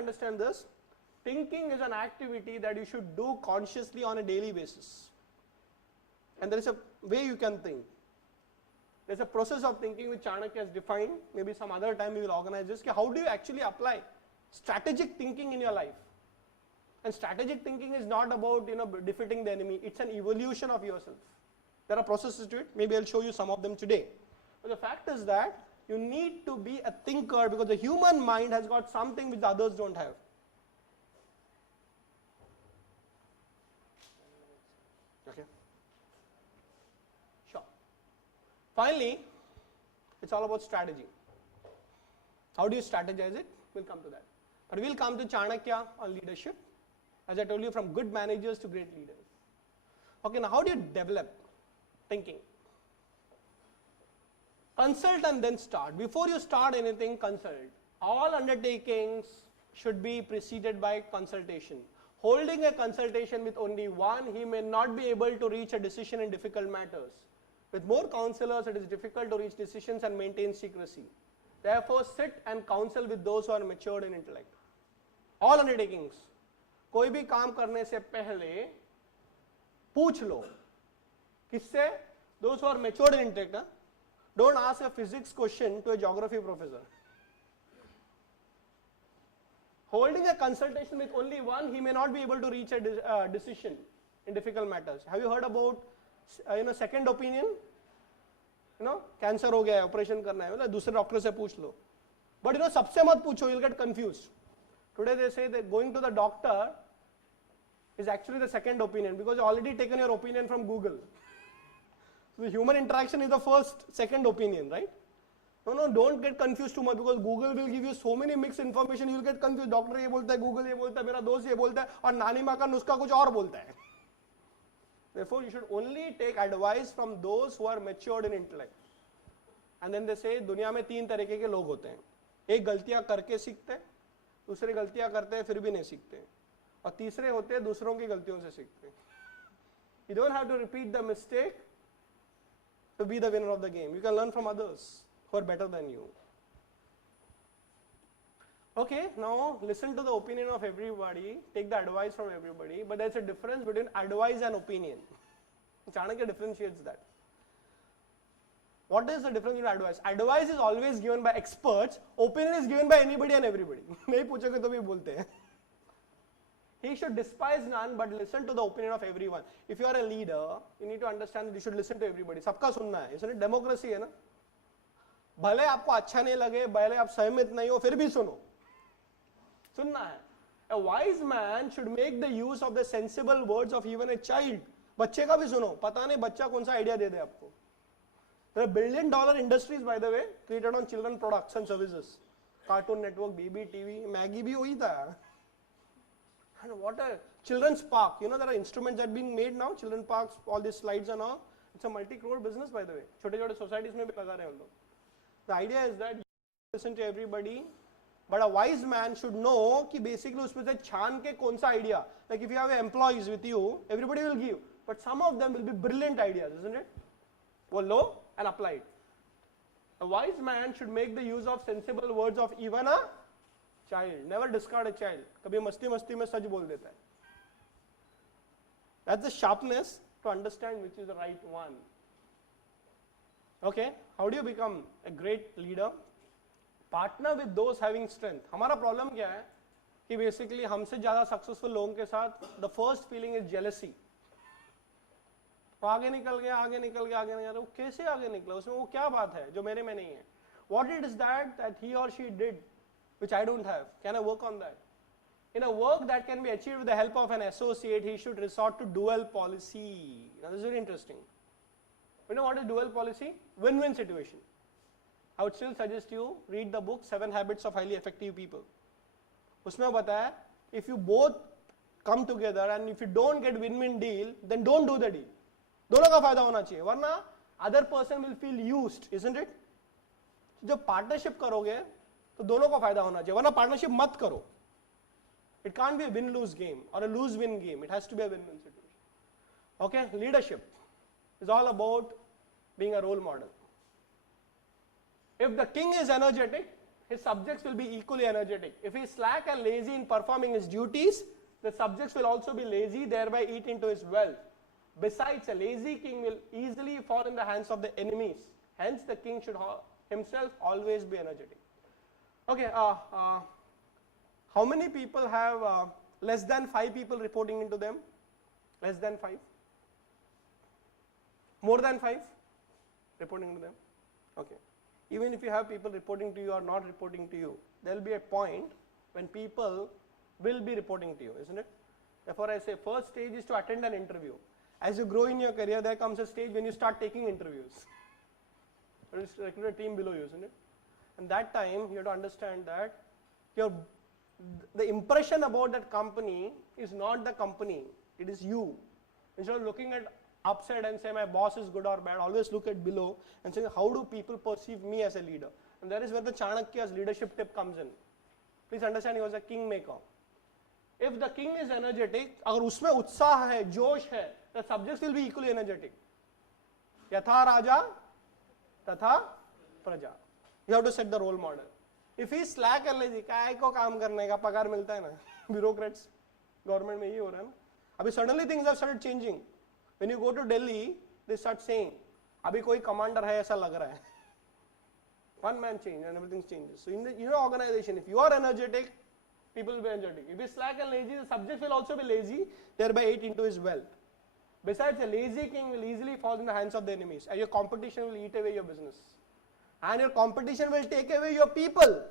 understand this? Thinking is an activity that you should do consciously on a daily basis. And there is a way you can think. There is a process of thinking which Chanakya has defined. Maybe some other time we will organize this. How do you actually apply strategic thinking in your life? And strategic thinking is not about defeating the enemy. It's an evolution of yourself. There are processes to it. Maybe I'll show you some of them today. But the fact is that you need to be a thinker because the human mind has got something which the others don't have. Okay. Sure. Finally, it's all about strategy. How do you strategize it? We'll come to that. But we'll come to Chanakya on leadership. As I told you, from good managers to great leaders. Okay, now how do you develop thinking? Consult and then start. Before you start anything, consult. All undertakings should be preceded by consultation. Holding a consultation with only one, he may not be able to reach a decision in difficult matters. With more counselors, it is difficult to reach decisions and maintain secrecy. Therefore, sit and counsel with those who are matured in intellect. All undertakings. कोई भी काम करने से पहले पूछ लो किससे? Those who are matured in intellect. Don't ask a physics question to a geography professor. Holding a consultation with only one, he may not be able to reach a decision in difficult matters. Have you heard about second opinion? Cancer हो गया है, operation करना है, दूसरे doctor से पूछ लो. But सबसे मत पूछो, you'll get confused. Today they say that going to the doctor is actually the second opinion because you already taken your opinion from Google. So the human interaction is the second opinion, right? No, don't get confused too much because Google will give you so many mixed information, you will get confused. Doctor ये बोलता है, Google ये बोलता है, मेरा दोस्त ये बोलता है, और नानी माँ का नुस्खा कुछ और बोलता है. Therefore, you should only take advice from those who are matured in intellect. And then they say, दुनिया में 3 तरीके के लोग होते हैं. एक गलतियां करके सीखते हैं, दूसरे गलतियां करते हैं फिर भी नहीं सीखते हैं, और तीसरे होते हैं दूसरों की गलतियों से सीखते हैं. You don't have to repeat the mistake to be the winner of the game. You can learn from others who are better than you. Okay, now listen to the opinion of everybody, take the advice from everybody, but there's a difference between advice and opinion. Chanakya differentiates that. What is the difference between advice? Advice is always given by experts, opinion is given by anybody and everybody. नहीं पूछोगे तो भी बोलते हैं. He should despise none but listen to the opinion of everyone. If you are a leader, you need to understand that you should listen to everybody. सबका सुनना है, इसलिए डेमोक्रेसी है ना. भले आपको अच्छा नहीं लगे, भले आप सहमत नहीं हो, फिर भी सुनो. सुनना है. A wise man should make the use of the sensible words of even a child. बच्चे का भी सुनो. पता नहीं बच्चा कौन सा आइडिया दे दे आपको. There are billion-dollar industries, by the way, created on children products and services. Cartoon Network, BB TV, Maggie भी वही था. And what a children's park. There are instruments that are being made now. Children parks, all these slides and all. It's a multi-crore business, by the way. छोटे-छोटे societies में भी लगा रहे हैं हम लोग. The idea is that you listen to everybody, but a wise man should know कि basically उसमें से छान के कौन सा idea. Like if you have employees with you, everybody will give, but some of them will be brilliant ideas, isn't it? वो लो and apply it. A wise man should make the use of sensible words of even a child. Never discard a child. कभी मस्ती में सच बोल देता है. That's the sharpness to understand which is the right one. Okay, how do you become a great leader? Partner with those having strength. हमारा problem क्या है कि basically हमसे ज़्यादा successful लोगों के साथ the first feeling is jealousy. वो आगे निकल गया, वो कैसे आगे निकला, उसमें वो क्या बात है जो मेरे में नहीं है. What it is that he or she did which I don't have? Can I work on that? In a work that can be achieved with the help of an associate, he should resort to dual policy. Now this is very interesting. You know what is dual policy? Win-win situation. I would still suggest you read the book 7 Habits of Highly Effective People. उसमें बताया, if you both come together and if you don't get win-win deal, then don't do the deal. दोनों का फायदा होना चाहिए, वरना other person will feel used, isn't it? जब partnership करोगे तो दोनों का फायदा होना चाहिए, वरना partnership मत करो. It can't be a win-lose game or a lose-win game. It has to be a win-win situation. Okay, leadership is all about being a role model. If the king is energetic, his subjects will be equally energetic. If he is slack and lazy in performing his duties, the subjects will also be lazy, thereby eat into his wealth. Besides, a lazy king will easily fall in the hands of the enemies. Hence, the king should himself always be energetic. Okay, how many people have less than 5 people reporting into them? Less than 5? More than 5 reporting to them? Okay. Even if you have people reporting to you or not reporting to you, there will be a point when people will be reporting to you, isn't it? Therefore, I say first stage is to attend an interview. As you grow in your career, there comes a stage when you start taking interviews. There is a team below you, isn't it? And that time, you have to understand that the impression about that company is not the company, it is you. Instead of looking at upside and say my boss is good or bad, always look at below and say how do people perceive me as a leader. And that is where the Chanakya's leadership tip comes in. Please understand, he was a kingmaker. If the king is energetic, agar usme utsah hai, josh hai, the subjects will be equally energetic. Yatha raja, tatha praja. You have to set the role model. If he is slack and lazy, काय को काम करने का पगार मिलता है ना, bureaucrats, government में ये हो रहा है ना. अभी suddenly things have started changing. When you go to Delhi, they start saying, अभी कोई commander है ऐसा लग रहा है. One man change and everything changes. So in your organization, if you are energetic, people will be energetic. If he is slack and lazy, the subject will also be lazy, thereby eat into his wealth. Besides, a lazy king will easily fall in the hands of the enemies, and your competition will eat away your business. And your competition will take away your people.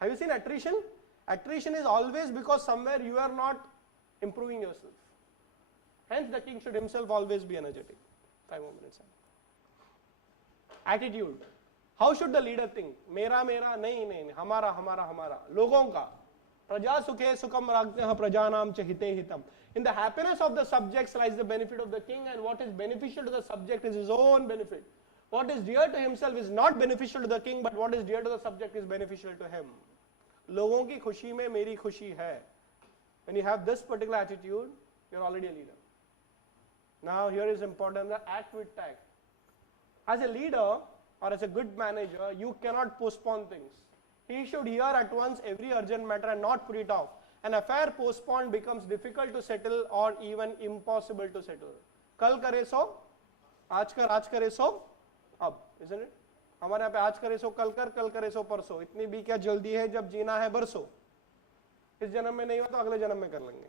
Have you seen attrition? Attrition is always because somewhere you are not improving yourself. Hence, the king should himself always be energetic. 5 more minutes. Attitude. How should the leader think? Mera, mera, nahi, nahi, hamara, hamara, hamara. Logon ka. Praja sukhe sukam ragneha prajanam cha hite hitam. In the happiness of the subjects lies the benefit of the king, and what is beneficial to the subject is his own benefit. What is dear to himself is not beneficial to the king, but what is dear to the subject is beneficial to him. Logon ki khushi mein meri khushi hai. When you have this particular attitude, you are already a leader. Now here is important, the act with tact. As a leader or as a good manager, you cannot postpone things. He should hear at once every urgent matter and not put it off. An affair postponed becomes difficult to settle or even impossible to settle. Kal kare so, aaj kare so, ab, isn't it? हमारे यहाँ पे आज करे सो कल करे सो परसों. इतनी भी क्या जल्दी है जब जीना है बरसों. इस जन्म में नहीं हुआ तो अगले जन्म में कर लेंगे.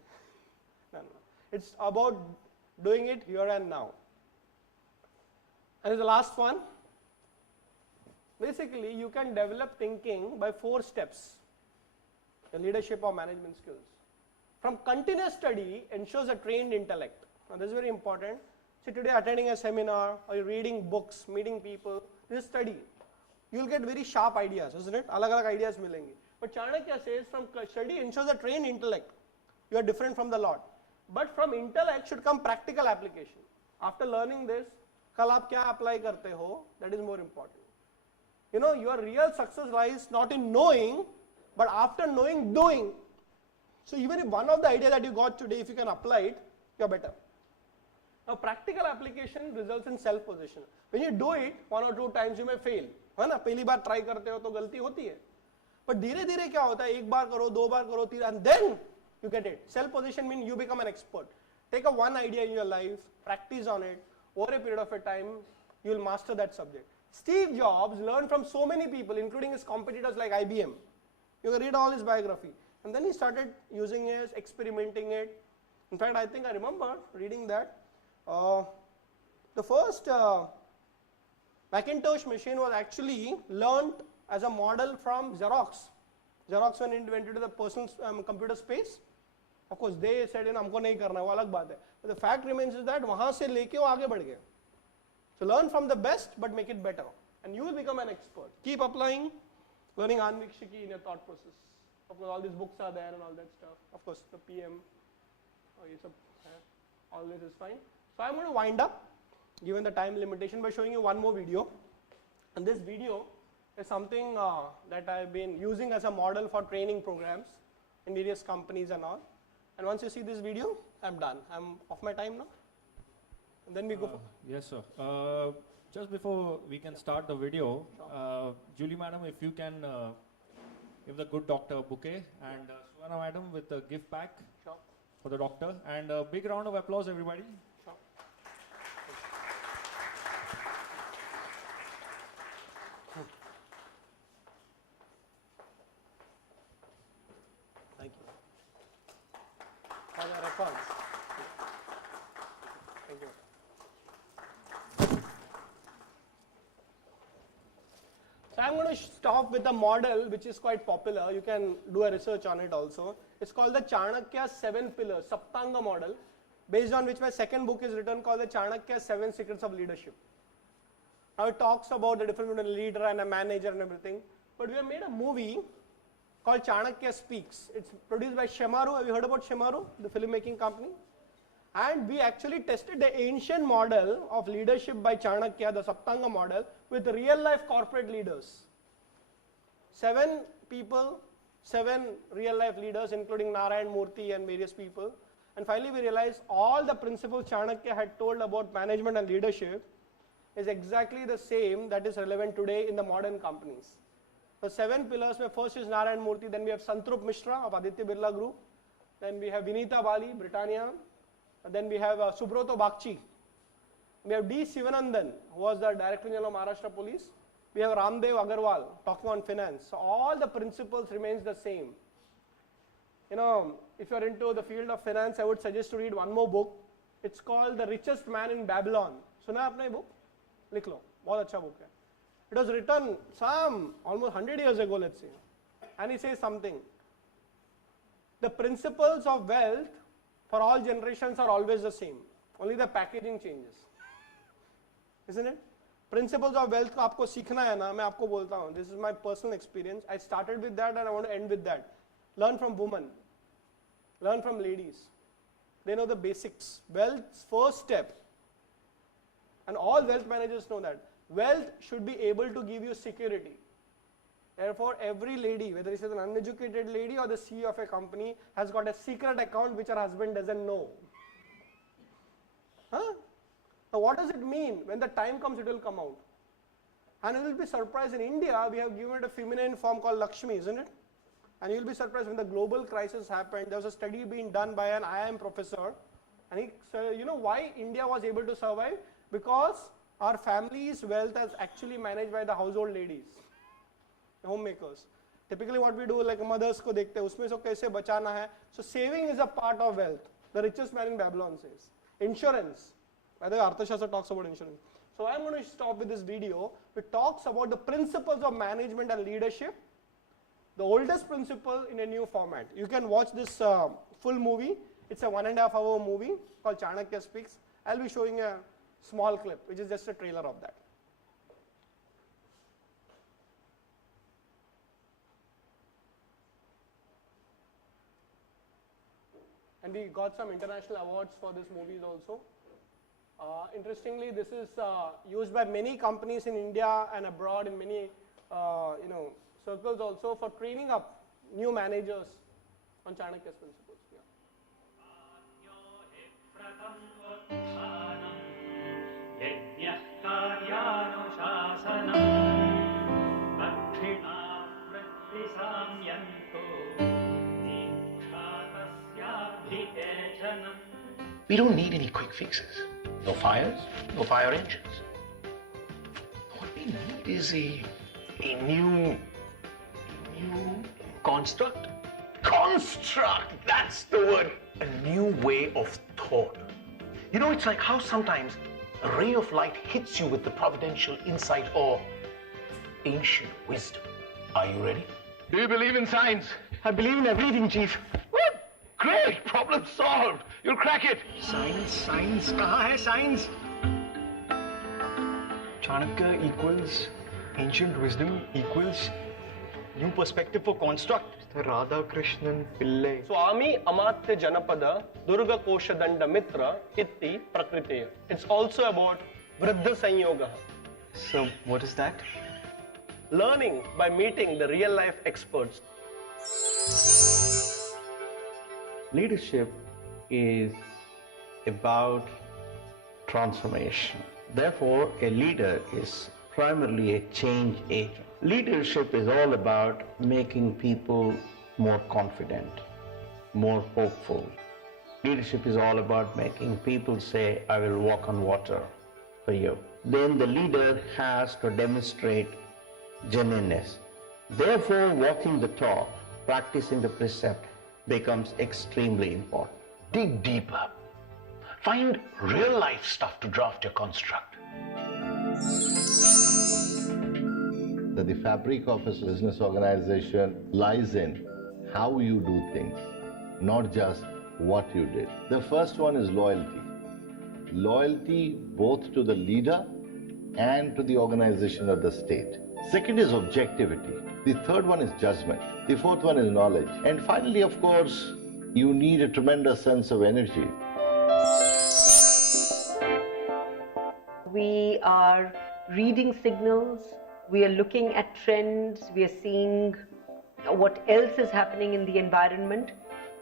No. It's about doing it here and now. And the last one. Basically, you can develop thinking by 4 steps. The leadership or management skills. From continuous study ensures a trained intellect. Now this is very important. See, today attending a seminar or you're reading books, meeting people, this is study. You will get very sharp ideas, isn't it? Alag-alag ideas milenge. But Chanakya says from study ensures a trained intellect. You are different from the lot. But from intellect should come practical application. After learning this, kal aap kya apply karte ho, that is more important. You know, your real success lies not in knowing, but after knowing, doing. So even if one of the ideas that you got today, if you can apply it, you are better. Now practical application results in self-possession. When you do it, 1 or 2 times you may fail. है ना, पहली बार try करते हो तो गलती होती है. But धीरे-धीरे क्या होता है, एक बार करो, 2 बार करो, 3, and then you get it. Self-possession means you become an expert. Take a one idea in your life, practice on it. Over a period of a time, you will master that subject. Steve Jobs learned from so many people, including his competitors like IBM. You can read all his biography. And then he started using it, experimenting it. In fact, I think I remember reading that the first Macintosh machine was actually learned as a model from Xerox. Xerox when it went into the personal computer space. Of course, they said, हमको नहीं करना है, वो अलग बात है. But the fact remains is that वहाँ से लेके वो आगे बढ़ गए. So learn from the best, but make it better, and you will become an expert. Keep applying, learning Anvikshiki in your thought process. Of course, all these books are there and all that stuff. Of course, the PM, all this is fine. So I'm going to wind up, given the time limitation, by showing you one more video. And this video is something that I've been using as a model for training programs in various companies and all. And once you see this video, I'm done. I'm off my time now. And then we go. Yes, sir. Just before we can start the video, Julie madam, if you can give the good doctor a bouquet, and Suvana madam with a gift pack for the doctor, and a big round of applause, everybody. Thank you. For your efforts. Thank you. So I'm going to stop with a model which is quite popular. You can do a research on it also. It's called the Chanakya 7 Pillars, Saptanga model, based on which my second book is written called the Chanakya 7 Secrets of Leadership. Now it talks about the difference between a leader and a manager and everything. But we have made a movie called Chanakya Speaks. It's produced by Shemaru. Have you heard about Shemaru, the filmmaking company? And we actually tested the ancient model of leadership by Chanakya, the Saptanga model, with real life corporate leaders. 7 people, 7 real life leaders, including Narayan Murthy and various people. And finally we realized all the principles Chanakya had told about management and leadership is exactly the same that is relevant today in the modern companies. The 7 pillars, where first is Narayan Murthy, then we have Santrup Mishra of Aditya Birla Group, then we have Vinita Bali, Britannia, and then we have Subroto Bagchi. We have D. Sivanandan, who was the Director General of Maharashtra Police. We have Ramdev Agarwal talking on finance. So all the principles remains the same. You know, if you are into the field of finance, I would suggest to read one more book. It's called The Richest Man in Babylon. Suna apna ye book? Likh lo. Bahut acha book hai. It was written some almost 100 years ago, let's say. And he says something. The principles of wealth for all generations are always the same. Only the packaging changes. Isn't it? Principles of wealth को आपको सीखना है ना, मैं आपको बोलता हूँ. This is my personal experience. I started with that and I want to end with that. Learn from women. Learn from ladies. They know the basics. Wealth's first step. And all wealth managers know that. Wealth should be able to give you security. Therefore, every lady, whether she is an uneducated lady or the CEO of a company, has got a secret account which her husband doesn't know. Huh? Now, what does it mean? When the time comes, it will come out. And you will be surprised, in India, we have given it a feminine form called Lakshmi, isn't it? And you will be surprised when the global crisis happened. There was a study being done by an IIM professor. And he said, you know why India was able to survive? Because our family's wealth is actually managed by the household ladies, homemakers. Typically what we do, like mothers ko dekhte hain, usme se kaise bachana hai. So saving is a part of wealth. The richest man in Babylon says. Insurance. By the way, Arthashastra talks about insurance. So I'm going to stop with this video. It talks about the principles of management and leadership. The oldest principle in a new format. You can watch this full movie. It's a 1.5 hour movie called Chanakya Speaks. I'll be showing a small clip, which is just a trailer of that. And we got some international awards for this movies also. Interestingly, this is used by many companies in India and abroad in many circles also for training up new managers on Chanakya's principles. We don't need any quick fixes. No fires, no fire engines. What we need is a new construct. Construct, that's the word. A new way of thought. You know, it's like how sometimes a ray of light hits you with the providential insight or ancient wisdom. Are you ready? Do you believe in science? I believe in everything, Chief. What? Great! Problem solved. You'll crack it. Science? Kahan hai science? Chanakya equals ancient wisdom equals new perspective for construct. Radha Krishnan Pillai. Swami Amatya Janapada Durga Kosha Danda Mitra Itti Prakriteya. It's also about Vriddha Sanyoga. So, what is that? Learning by meeting the real life experts. Leadership is about transformation. Therefore, a leader is primarily a change agent. Leadership is all about making people more confident, more hopeful. Leadership is all about making people say, I will walk on water for you. Then the leader has to demonstrate genuineness. Therefore, walking the talk, practicing the precept becomes extremely important. Dig deeper. Find real life stuff to draft your construct. That the fabric of a business organization lies in how you do things, not just what you did. The first one is loyalty. Loyalty both to the leader and to the organization or the state. Second is objectivity. The third one is judgment. The fourth one is knowledge. And finally, of course, you need a tremendous sense of energy. We are reading signals, we are looking at trends, we are seeing what else is happening in the environment.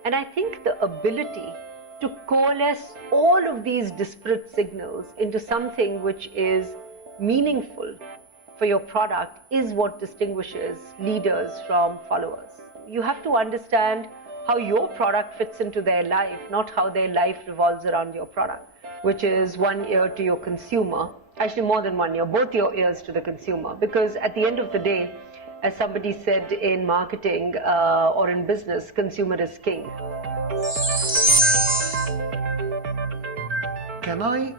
And I think the ability to coalesce all of these disparate signals into something which is meaningful for your product is what distinguishes leaders from followers. You have to understand how your product fits into their life, not how their life revolves around your product, which is one ear to your consumer, actually more than one ear, both your ears to the consumer. Because at the end of the day, as somebody said in marketing or in business, consumer is king. Can I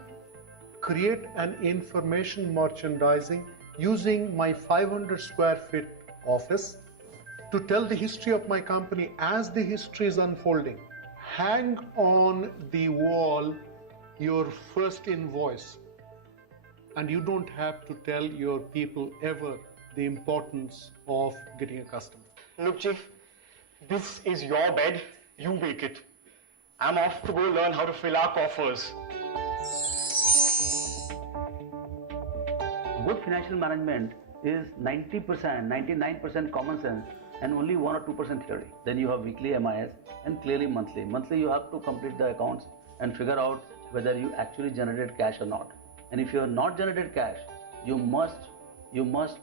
create an information merchandising using my 500 square feet office to tell the history of my company as the history is unfolding? Hang on the wall your first invoice, and you don't have to tell your people ever the importance of getting a customer. Look, Chief, this is your bed. You make it. I'm off to go learn how to fill our coffers. Good financial management is 90%, 99% common sense and only 1 or 2% theory. Then you have weekly MIS and clearly monthly. Monthly you have to complete the accounts and figure out whether you actually generated cash or not. And if you have not generated cash, you must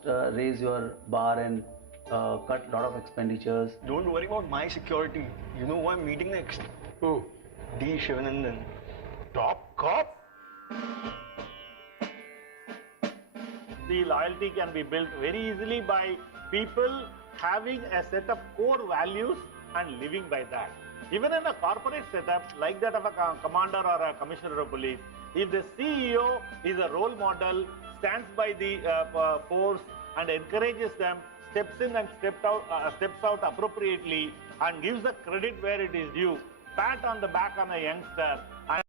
raise your bar and cut a lot of expenditures. Don't worry about my security. You know who I'm meeting next? Who? D. Shivanandan. Top cop? The loyalty can be built very easily by people having a set of core values and living by that. Even in a corporate setup like that of a commander or a commissioner of police, if the CEO is a role model, stands by the force and encourages them, steps in and steps out appropriately and gives the credit where it is due, pat on the back on a youngster and